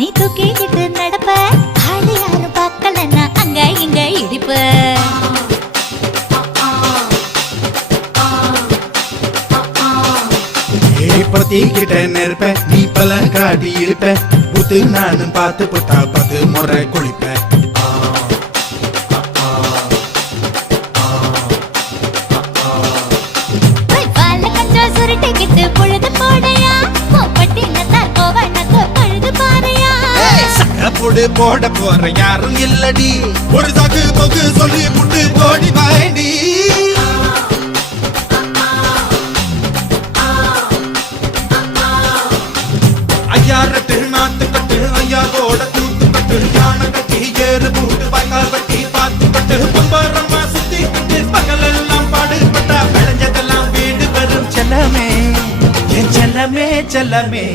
நீ தூக்கிக்கிட்டு நடப்ப ஆளு யாரும் பார்க்கலன்னா அங்க இங்க இடிப்ப பத்திக்கிட்ட நெருப்ப நீ பல காட்டி இருப்ப புத்து நானும் பார்த்து புட்டா 10 முறை குளிப்ப சுருட்டிக்கிட்டு பொழுது போடையா பட்டினத்தார் கோவனக்கு பழுது பாறையா சக்கப்புடு போட போற யாரும் இல்லடி ஒரு சாக்கு போக்கு சொல்லி புட்டு போடி பாயண்டி ஐயாரட்டு நாத்து கட்டு ஐயாவோட தூத்து கட்டு யானை கட்டி ஏறு பூட்டு வாய்க்கால் வட்டி பாத்து கட்டு பம்பரமா சுத்தி கட்டு பகலெல்லாம் பாடுபட்டா விளைஞ்சதெல்லாம் வீடு வரும் செல்லமே என் செல்லமே செல்லமே